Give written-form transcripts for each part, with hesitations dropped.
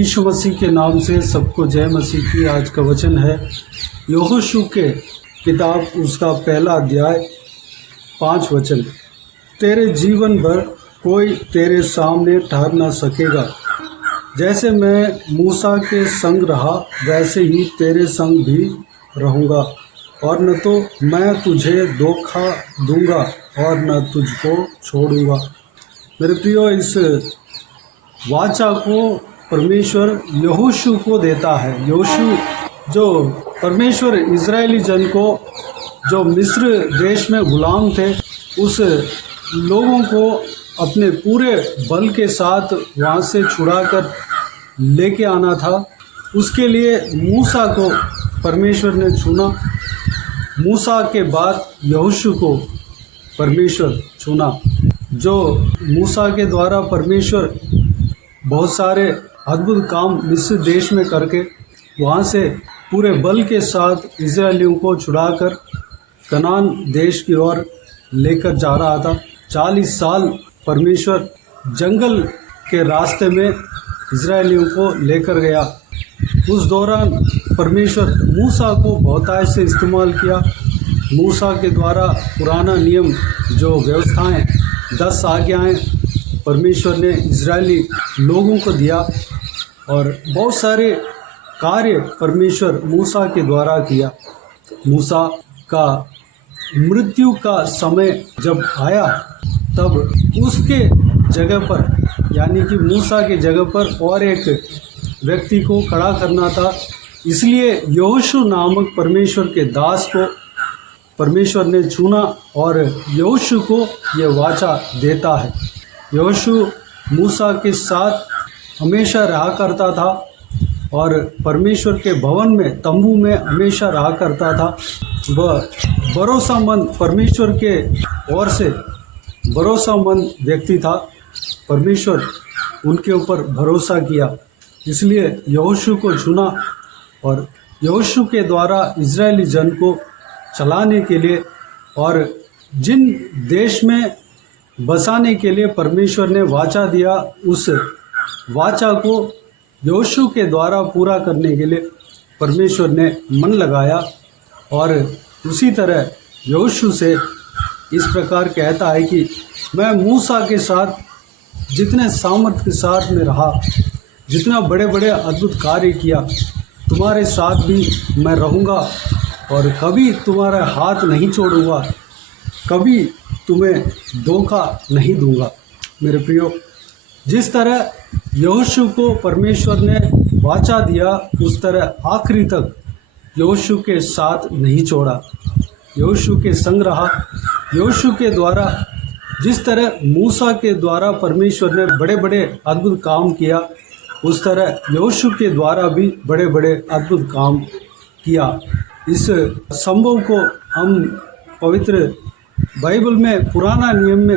यीशु मसीह के नाम से सबको जय मसीह की। आज का वचन है यहोशू के किताब उसका पहला अध्याय 5 वचन। तेरे जीवन भर कोई तेरे सामने ठहर न सकेगा। जैसे मैं मूसा के संग रहा वैसे ही तेरे संग भी रहूँगा, और न तो मैं तुझे धोखा दूंगा और न तुझको छोड़ूंगा। मेरे प्रियो, इस वाचा को परमेश्वर यहोशू को देता है। यहोशू जो परमेश्वर इजरायली जन को जो मिस्र देश में गुलाम थे, उस लोगों को अपने पूरे बल के साथ वहाँ से छुड़ाकर लेके आना था। उसके लिए मूसा को परमेश्वर ने चुना। मूसा के बाद यहोशू को परमेश्वर चुना। जो मूसा के द्वारा परमेश्वर बहुत सारे अद्भुत काम मिस्र देश में करके वहाँ से पूरे बल के साथ इजरायलियों को छुड़ाकर कनान देश की ओर लेकर जा रहा था। 40 साल परमेश्वर जंगल के रास्ते में इजरायलियों को लेकर गया। उस दौरान परमेश्वर मूसा को बहुतायत से इस्तेमाल किया। मूसा के द्वारा पुराना नियम जो व्यवस्थाएं 10 आज्ञाएं परमेश्वर ने इजरायली लोगों को दिया, और बहुत सारे कार्य परमेश्वर मूसा के द्वारा किया। मूसा का मृत्यु का समय जब आया, तब उसके जगह पर, यानी कि मूसा के जगह पर और एक व्यक्ति को खड़ा करना था। इसलिए यहोशू नामक परमेश्वर के दास को परमेश्वर ने चुना और यहोशू को यह वाचा देता है। यहोशू मूसा के साथ हमेशा रहा करता था और परमेश्वर के भवन में, तंबू में हमेशा रहा करता था। वह भरोसामंद, परमेश्वर के ओर से भरोसामंद व्यक्ति था। परमेश्वर उनके ऊपर भरोसा किया, इसलिए यहोशू को चुना और यहोशू के द्वारा इजरायली जन को चलाने के लिए और जिन देश में बसाने के लिए परमेश्वर ने वाचा दिया, उस वाचा को यहोशू के द्वारा पूरा करने के लिए परमेश्वर ने मन लगाया। और उसी तरह यहोशू से इस प्रकार कहता है कि मैं मूसा के साथ जितने सामर्थ के साथ में रहा, जितना बड़े बड़े अद्भुत कार्य किया, तुम्हारे साथ भी मैं रहूँगा और कभी तुम्हारा हाथ नहीं छोड़ूंगा, कभी तुम्हें धोखा नहीं दूंगा। मेरे प्रियो, जिस तरह यहोशू को परमेश्वर ने वाचा दिया, उस तरह आखिरी तक यहोशू के साथ नहीं छोड़ा, यहोशू के संग रहा। यहोशू के द्वारा जिस तरह मूसा के द्वारा परमेश्वर ने बड़े बड़े अद्भुत काम किया, उस तरह यहोशू के द्वारा भी बड़े बड़े अद्भुत काम किया। इस संभव को हम पवित्र बाइबल में, पुराना नियम में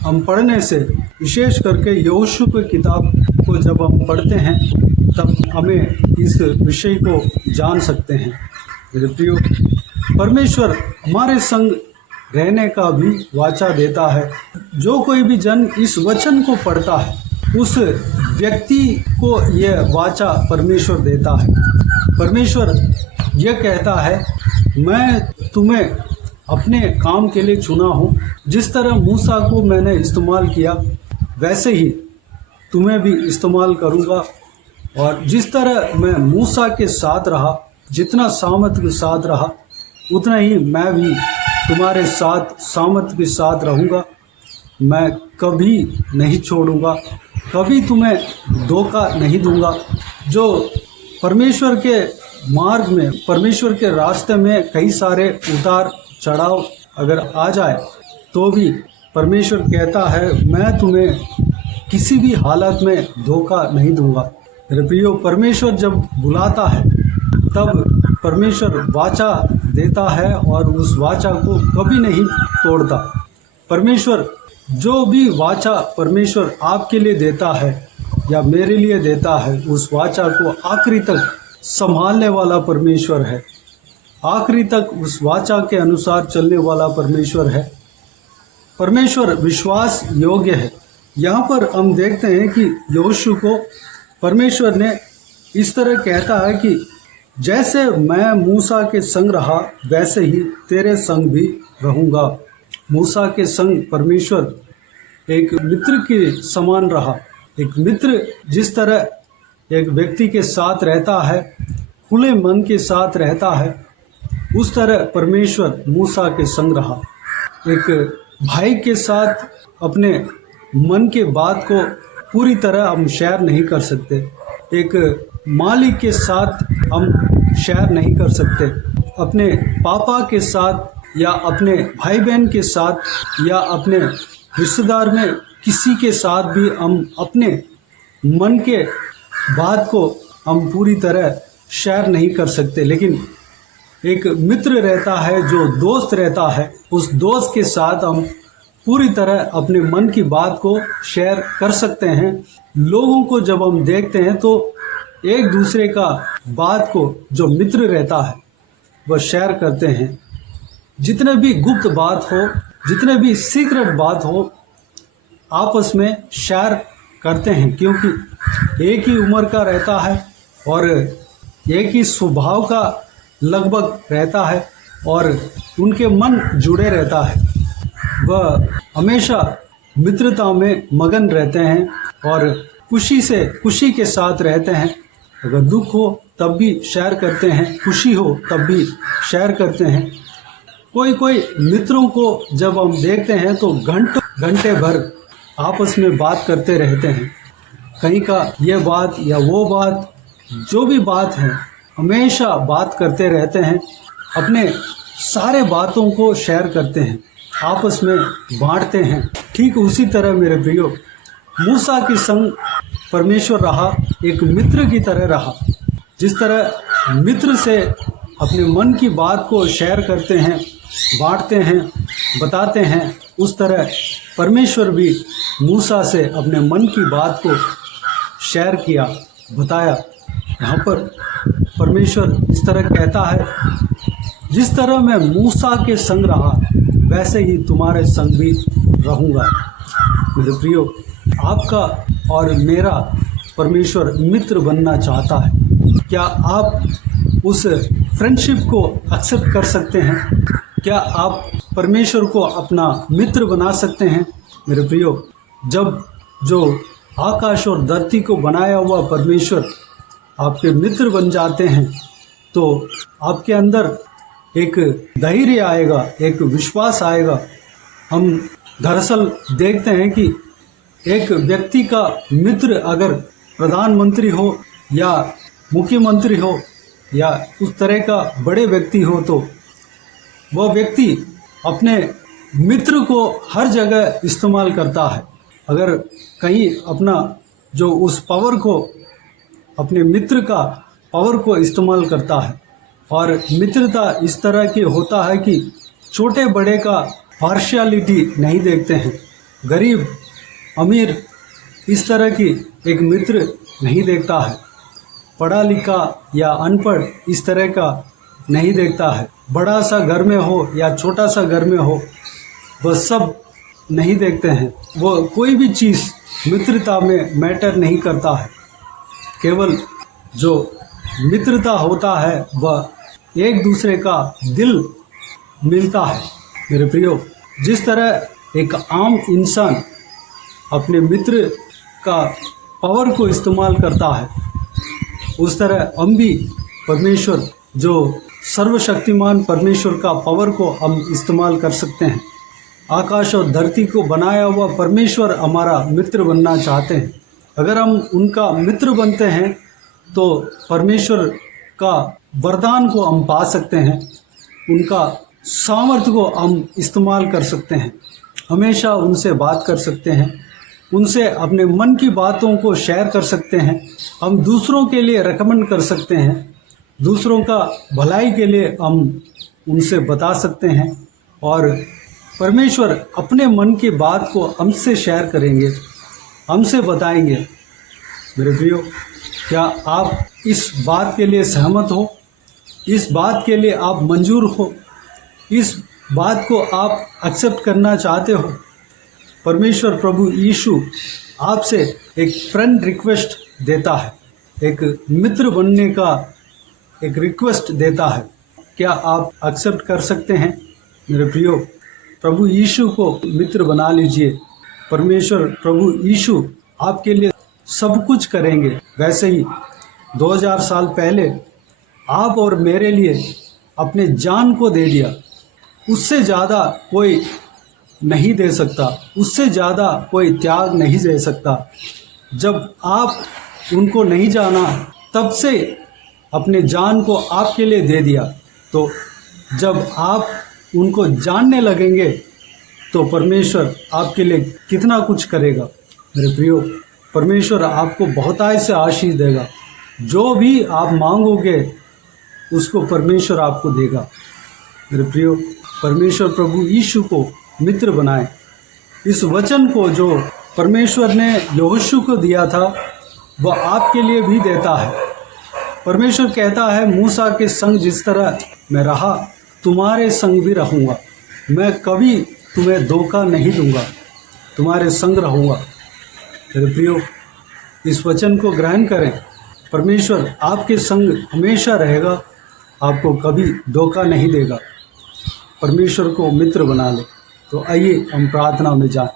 हम पढ़ने से, विशेष करके यहोशू की किताब को जब हम पढ़ते हैं, तब हमें इस विषय को जान सकते हैं। मेरे प्रियो, परमेश्वर हमारे संग रहने का भी वाचा देता है। जो कोई भी जन इस वचन को पढ़ता है, उस व्यक्ति को यह वाचा परमेश्वर देता है। परमेश्वर यह कहता है, मैं तुम्हें अपने काम के लिए चुना हूँ। जिस तरह मूसा को मैंने इस्तेमाल किया, वैसे ही तुम्हें भी इस्तेमाल करूँगा। और जिस तरह मैं मूसा के साथ रहा, जितना सामर्थ के साथ रहा, उतना ही मैं भी तुम्हारे साथ सामर्थ के साथ रहूँगा। मैं कभी नहीं छोड़ूंगा, कभी तुम्हें धोखा नहीं दूंगा। जो परमेश्वर के मार्ग में, परमेश्वर के रास्ते में कई सारे उतार चढ़ाव अगर आ जाए, तो भी परमेश्वर कहता है, मैं तुम्हें किसी भी हालत में धोखा नहीं दूंगा। मेरे प्रियो, परमेश्वर जब बुलाता है, तब परमेश्वर वाचा देता है और उस वाचा को कभी नहीं तोड़ता। परमेश्वर जो भी वाचा परमेश्वर आपके लिए देता है या मेरे लिए देता है, उस वाचा को आखिरी तक संभालने वाला परमेश्वर है। आखिरी तक उस वाचा के अनुसार चलने वाला परमेश्वर है। परमेश्वर विश्वास योग्य है। यहाँ पर हम देखते हैं कि यहोशू को परमेश्वर ने इस तरह कहता है कि जैसे मैं मूसा के संग रहा वैसे ही तेरे संग भी रहूँगा। मूसा के संग परमेश्वर एक मित्र के समान रहा। एक मित्र जिस तरह एक व्यक्ति के साथ रहता है, खुले मन के साथ रहता है, उस तरह परमेश्वर मूसा के संग रहा। एक भाई के साथ अपने मन के बात को पूरी तरह हम शेयर नहीं कर सकते। एक मालिक के साथ हम शेयर नहीं कर सकते। अपने पापा के साथ या अपने भाई बहन के साथ या अपने रिश्तेदार में किसी के साथ भी हम अपने मन के बात को हम पूरी तरह शेयर नहीं कर सकते। लेकिन एक मित्र रहता है, जो दोस्त रहता है, उस दोस्त के साथ हम पूरी तरह अपने मन की बात को शेयर कर सकते हैं। लोगों को जब हम देखते हैं तो एक दूसरे का बात को जो मित्र रहता है वह शेयर करते हैं। जितने भी गुप्त बात हो, जितने भी सीक्रेट बात हो, आपस में शेयर करते हैं, क्योंकि एक ही उम्र का रहता है और एक ही स्वभाव का लगभग रहता है और उनके मन जुड़े रहता है। वह हमेशा मित्रता में मगन रहते हैं और खुशी के साथ रहते हैं। अगर दुख हो तब भी शेयर करते हैं, खुशी हो तब भी शेयर करते हैं। कोई मित्रों को जब हम देखते हैं तो घंटे भर आपस में बात करते रहते हैं। कहीं का ये बात या वो बात, जो भी बात है, हमेशा बात करते रहते हैं। अपने सारे बातों को शेयर करते हैं, आपस में बांटते हैं। ठीक उसी तरह मेरे प्रियो, मूसा के संग परमेश्वर रहा, एक मित्र की तरह रहा। जिस तरह मित्र से अपने मन की बात को शेयर करते हैं, बांटते हैं, बताते हैं, उस तरह परमेश्वर भी मूसा से अपने मन की बात को शेयर किया, बताया। यहाँ पर परमेश्वर इस तरह कहता है, जिस तरह मैं मूसा के संग रहा वैसे ही तुम्हारे संग भी रहूँगा। मेरे प्रियो, आपका और मेरा परमेश्वर मित्र बनना चाहता है। क्या आप उस फ्रेंडशिप को एक्सेप्ट कर सकते हैं? क्या आप परमेश्वर को अपना मित्र बना सकते हैं? मेरे प्रियो, जब जो आकाश और धरती को बनाया हुआ परमेश्वर आपके मित्र बन जाते हैं तो आपके अंदर एक धैर्य आएगा, एक विश्वास आएगा। हम दरअसल देखते हैं कि एक व्यक्ति का मित्र अगर प्रधानमंत्री हो या मुख्यमंत्री हो या उस तरह का बड़े व्यक्ति हो तो वह व्यक्ति अपने मित्र को हर जगह इस्तेमाल करता है। अगर कहीं अपना जो उस पावर को, अपने मित्र का पावर को इस्तेमाल करता है। और मित्रता इस तरह की होता है कि छोटे बड़े का पार्शियलिटी नहीं देखते हैं। गरीब अमीर इस तरह की एक मित्र नहीं देखता है। पढ़ा लिखा या अनपढ़ इस तरह का नहीं देखता है। बड़ा सा घर में हो या छोटा सा घर में हो, वह सब नहीं देखते हैं। वो कोई भी चीज़ मित्रता में मैटर नहीं करता है। केवल जो मित्रता होता है वह एक दूसरे का दिल मिलता है। मेरे प्रियो, जिस तरह एक आम इंसान अपने मित्र का पावर को इस्तेमाल करता है, उस तरह हम भी परमेश्वर, जो सर्वशक्तिमान परमेश्वर का पावर को हम इस्तेमाल कर सकते हैं। आकाश और धरती को बनाया हुआ परमेश्वर हमारा मित्र बनना चाहते हैं। अगर हम उनका मित्र बनते हैं तो परमेश्वर का वरदान को हम पा सकते हैं, उनका सामर्थ्य को हम इस्तेमाल कर सकते हैं, हमेशा उनसे बात कर सकते हैं, उनसे अपने मन की बातों को शेयर कर सकते हैं। हम दूसरों के लिए रेकमेंड कर सकते हैं, दूसरों का भलाई के लिए हम उनसे बता सकते हैं और परमेश्वर अपने मन की बात को हमसे शेयर करेंगे, हमसे बताएंगे। मेरे प्रियो, क्या आप इस बात के लिए सहमत हो? इस बात के लिए आप मंजूर हो? इस बात को आप एक्सेप्ट करना चाहते हो? परमेश्वर प्रभु यीशु आपसे एक फ्रेंड रिक्वेस्ट देता है, एक मित्र बनने का एक रिक्वेस्ट देता है। क्या आप एक्सेप्ट कर सकते हैं? मेरे प्रियो, प्रभु यीशु को मित्र बना लीजिए। परमेश्वर प्रभु यीशु आपके लिए सब कुछ करेंगे। वैसे ही 2000 साल पहले आप और मेरे लिए अपने जान को दे दिया। उससे ज़्यादा कोई नहीं दे सकता, उससे ज़्यादा कोई त्याग नहीं दे सकता। जब आप उनको नहीं जाना, तब से अपने जान को आपके लिए दे दिया। तो जब आप उनको जानने लगेंगे तो परमेश्वर आपके लिए कितना कुछ करेगा। मेरे प्रियो, परमेश्वर आपको बहुतायत से आशीष देगा। जो भी आप मांगोगे उसको परमेश्वर आपको देगा। मेरे प्रियो, परमेश्वर प्रभु यीशु को मित्र बनाए। इस वचन को जो परमेश्वर ने यहोशू को दिया था वह आपके लिए भी देता है। परमेश्वर कहता है, मूसा के संग जिस तरह मैं रहा तुम्हारे संग भी रहूँगा। मैं कभी तुम्हें धोखा नहीं दूंगा, तुम्हारे संग रहूँगा। मेरे प्रियो, इस वचन को ग्रहण करें। परमेश्वर आपके संग हमेशा रहेगा, आपको कभी धोखा नहीं देगा। परमेश्वर को मित्र बना ले। तो आइए हम प्रार्थना में जाएं।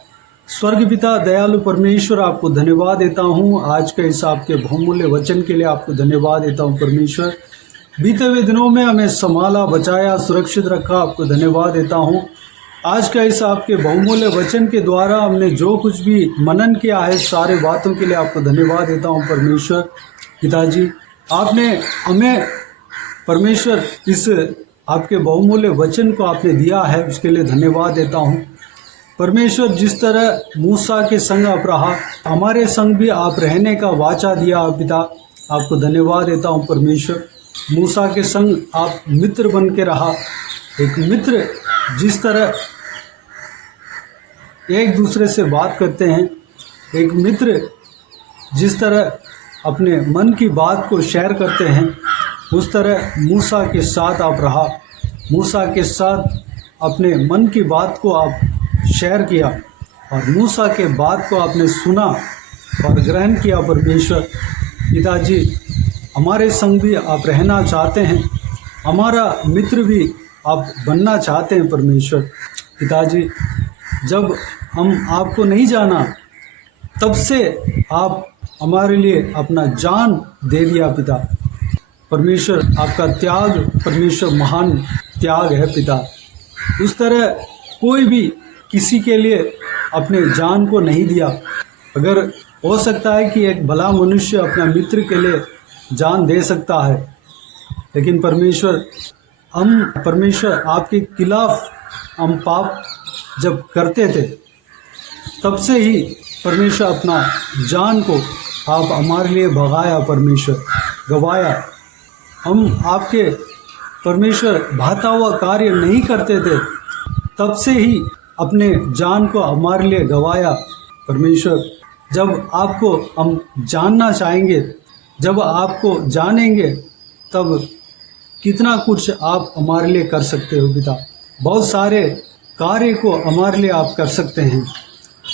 स्वर्ग पिता दयालु परमेश्वर, आपको धन्यवाद देता हूँ आज के इस आपके बहुमूल्य वचन के लिए। आपको धन्यवाद देता हूँ परमेश्वर। बीते हुए दिनों में हमें संभाला, बचाया, सुरक्षित रखा। आपको धन्यवाद देता हूँ आज का इस आपके बहुमूल्य वचन के द्वारा हमने जो कुछ भी मनन किया है, सारे बातों के लिए आपको धन्यवाद देता हूँ परमेश्वर। पिताजी, आपने हमें परमेश्वर इस आपके बहुमूल्य वचन को आपने दिया है, उसके लिए धन्यवाद देता हूँ परमेश्वर। जिस तरह मूसा के संग आप रहा, हमारे संग भी आप रहने का वाचा दिया पिता, आपको धन्यवाद देता हूँ परमेश्वर। मूसा के संग आप मित्र बन के रहा। एक मित्र जिस तरह एक दूसरे से बात करते हैं, एक मित्र जिस तरह अपने मन की बात को शेयर करते हैं, उस तरह मूसा के साथ आप रहा। मूसा के साथ अपने मन की बात को आप शेयर किया और मूसा के बात को आपने सुना और ग्रहण किया परमेश्वर। पिताजी, हमारे संग भी आप रहना चाहते हैं, हमारा मित्र भी आप बनना चाहते हैं परमेश्वर। पिताजी, जब हम आपको नहीं जाना तब से आप हमारे लिए अपना जान दे दिया पिता। परमेश्वर, आपका त्याग परमेश्वर महान त्याग है पिता। उस तरह कोई भी किसी के लिए अपने जान को नहीं दिया। अगर हो सकता है कि एक भला मनुष्य अपना मित्र के लिए जान दे सकता है, लेकिन परमेश्वर आपके खिलाफ हम पाप जब करते थे तब से ही परमेश्वर अपना जान को आप हमारे लिए भगाया, परमेश्वर गवाया। हम आपके परमेश्वर भाता हुआ कार्य नहीं करते थे, तब से ही अपने जान को हमारे लिए गवाया परमेश्वर। जब आपको हम जानना चाहेंगे, जब आपको जानेंगे, तब कितना कुछ आप हमारे लिए कर सकते हो पिता। बहुत सारे कार्य को हमारे लिए आप कर सकते हैं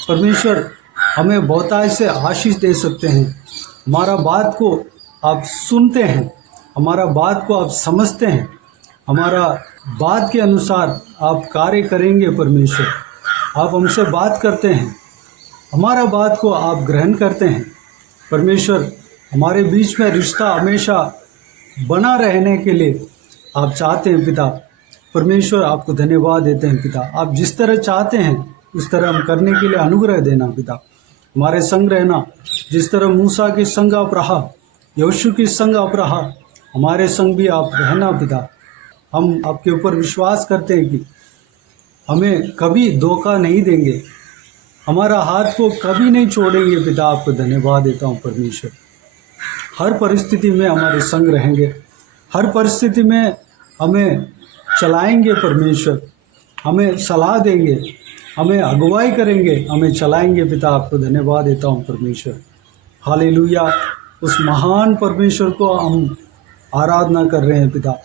परमेश्वर। हमें बहुतायत से आशीष दे सकते हैं। हमारा बात को आप सुनते हैं, हमारा बात को आप समझते हैं, हमारा बात के अनुसार आप कार्य करेंगे परमेश्वर। आप हमसे बात करते हैं, हमारा बात को आप ग्रहण करते हैं परमेश्वर। हमारे बीच में रिश्ता हमेशा बना रहने के लिए आप चाहते हैं पिता। परमेश्वर, आपको धन्यवाद देते हैं पिता। आप जिस तरह चाहते हैं उस तरह हम करने के लिए अनुग्रह देना पिता। हमारे संग रहना, जिस तरह मूसा के संग आप रहा, यहोशू के संग आप रहा, हमारे संग भी आप रहना पिता। हम आपके ऊपर विश्वास करते हैं कि हमें कभी धोखा नहीं देंगे, हमारा हाथ को कभी नहीं छोड़ेंगे पिता। आपको धन्यवाद देता हूँ परमेश्वर। हर परिस्थिति में हमारे संग रहेंगे, हर परिस्थिति में हमें चलाएंगे परमेश्वर, हमें सलाह देंगे, हमें अगुवाई करेंगे, हमें चलाएंगे पिता। आपको धन्यवाद देता हूँ परमेश्वर। हालेलुया। उस महान परमेश्वर को हम आराधना कर रहे हैं पिता,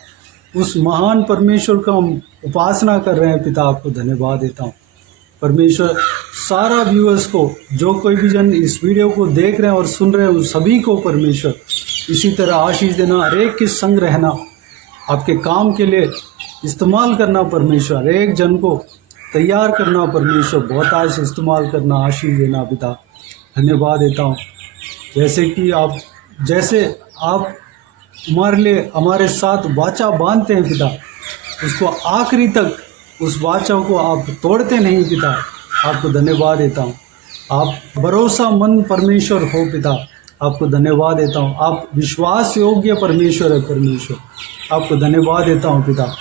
उस महान परमेश्वर का हम उपासना कर रहे हैं पिता। आपको धन्यवाद देता हूँ परमेश्वर सारा व्यूअर्स को, जो कोई भी जन इस वीडियो को देख रहे हैं और सुन रहे हैं, उन सभी को परमेश्वर इसी तरह आशीष देना, हर एक के संग रहना, आपके काम के लिए इस्तेमाल करना परमेश्वर, हर एक जन को तैयार करना परमेश्वर, बहुत आज इस्तेमाल करना, आशीष देना पिता। धन्यवाद देता हूँ जैसे आप हमारे लिए हमारे साथ वाचा बांधते हैं पिता, उसको आखिरी तक उस वाचा को आप तोड़ते नहीं पिता। आपको धन्यवाद देता हूँ। आप भरोसामंद परमेश्वर हो पिता, आपको धन्यवाद देता हूँ। आप विश्वास योग्य परमेश्वर है परमेश्वर, आपको धन्यवाद देता हूँ पिता।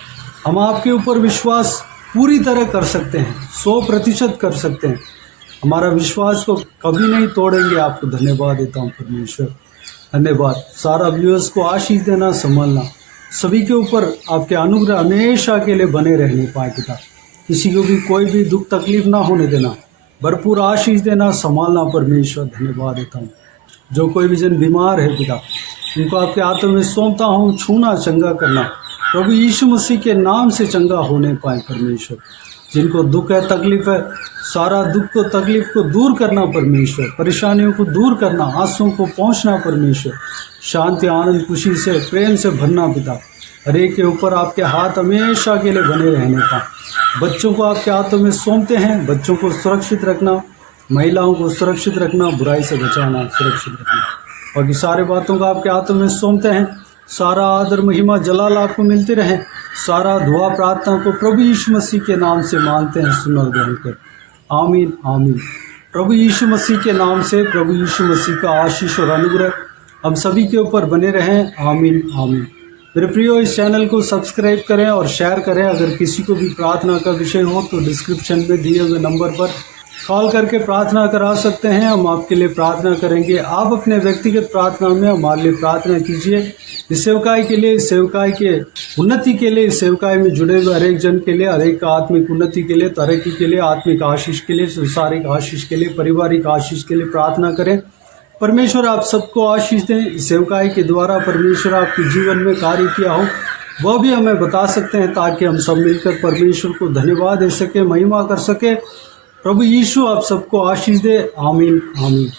हम आपके ऊपर विश्वास पूरी तरह कर सकते हैं, 100% कर सकते हैं। हमारा विश्वास को कभी नहीं तोड़ेंगे। आपको धन्यवाद देता हूँ परमेश्वर, धन्यवाद। सारा व्यूअर्स को आशीष देना, संभालना, सभी के ऊपर आपके अनुग्रह हमेशा के लिए बने रहने पाए पिता। किसी को भी कोई भी दुख तकलीफ ना होने देना, भरपूर आशीष देना, संभालना परमेश्वर। धन्यवाद देता हूँ। जो कोई भी जन बीमार है पिता, उनको आपके हाथों में सौंपता हूँ। छूना, चंगा करना, प्रभु यीशु मसीह के नाम से चंगा होने पाए परमेश्वर। जिनको दुख है, तकलीफ है, सारा दुख को, तकलीफ को दूर करना परमेश्वर, परेशानियों को दूर करना, आंसुओं को पहुंचना परमेश्वर, शांति, आनंद, खुशी से, प्रेम से भरना पिता। हर एक के ऊपर आपके हाथ हमेशा के लिए बने रहने का। बच्चों को आपके हाथों में सौंपते हैं, बच्चों को सुरक्षित रखना, महिलाओं को सुरक्षित रखना, बुराई से बचाना, सुरक्षित रखना। बाकी सारे बातों को आपके हाथों में सौंपते हैं। सारा आदर, महिमा, जलाल आपको मिलते रहे। सारा दुआ प्रार्थना को प्रभु यीशु मसीह के नाम से मांगते हैं, सुन और ग्रहण कर। आमीन, आमीन। प्रभु यीशु मसीह के नाम से, प्रभु यीशु मसीह का आशीष और अनुग्रह हम सभी के ऊपर बने रहें। आमीन, आमीन। मेरे प्रियो, इस चैनल को सब्सक्राइब करें और शेयर करें। अगर किसी को भी प्रार्थना का विषय हो तो डिस्क्रिप्शन में दिए हुए नंबर पर कॉल करके प्रार्थना करा सकते हैं। हम आपके लिए प्रार्थना करेंगे। आप अपने व्यक्तिगत प्रार्थना में हमारे लिए प्रार्थना कीजिए। इस सेवकाई के लिए, इस सेवकाई के उन्नति के लिए, इस सेवकाई में जुड़े हुए हर एक जन के लिए, हर एक आत्मिक उन्नति के लिए, तरक्की के लिए, आत्मिक आशीष के लिए, संसारिक आशीष के लिए, पारिवारिक आशीष के लिए प्रार्थना करें। परमेश्वर आप सबको आशीष दें। इस सेवकाई के द्वारा परमेश्वर आपके जीवन में कार्य किया हो वह भी हमें बता सकते हैं, ताकि हम सब मिलकर परमेश्वर को धन्यवाद दे सके, महिमा कर सके। प्रभु यीशु आप सबको आशीष दे। आमीन, आमीन।